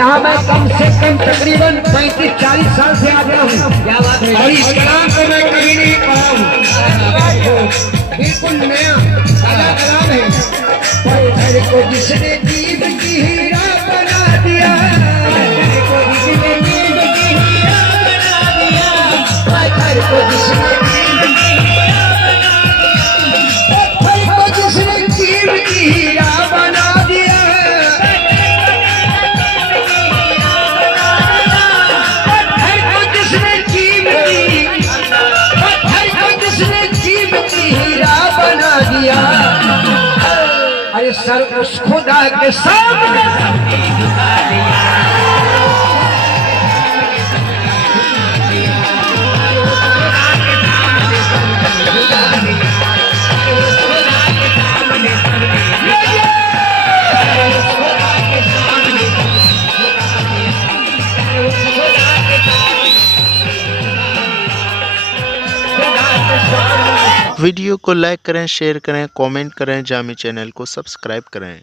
यहाँ मैं कम से कम तकरीबन 35-40 साल से आ गया हूँ। क्या बात है। और इस कलाम को मैं कभी नहीं पढ़ा हूँ, बिल्कुल नया ताजा कलाम है। पत्थर को जिसने जीव की हीरा बना दिया, पत्थर को जिसने जीव की हीरा बना दिया, पत्थर को जिसने जीव की हीरा बना दिया, पत्थर को जिसने जीव की हीरा बना दिया, अरे सर उस खुदा के सामने झुका दिया। वीडियो को लाइक करें, शेयर करें, कमेंट करें, जामी चैनल को सब्सक्राइब करें।